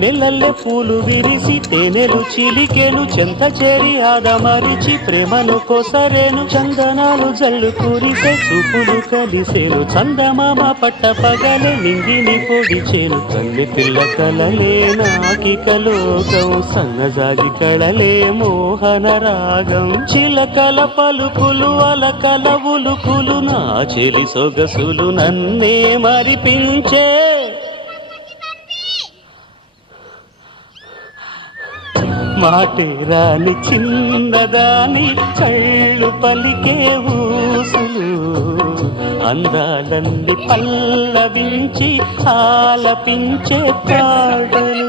వెన్నెలల్లె పూలు విరిసి తేనెలు చిలికేను చెంత చేరి ఆదమరిచి ప్రేమను కోసరేను చందనాలు జల్లు కురిసే చూపులు కలిసేను చందమామ పట్ట పగలే నింగిని పొడిచేను కన్ని పిల్ల కలలే నాకిక లోకం సన్నజాజి కళలే మోహన రాగం చిలకల పలుకులు అలకల ఉలుకులు నా చెలి సొగసులు నన్నే మరిపించే మాటే రాని చిన్నదాని కళ్ళు పలికే ఊసులు అందాలన్నీ పల్లవించి ఆలపించే పాటలు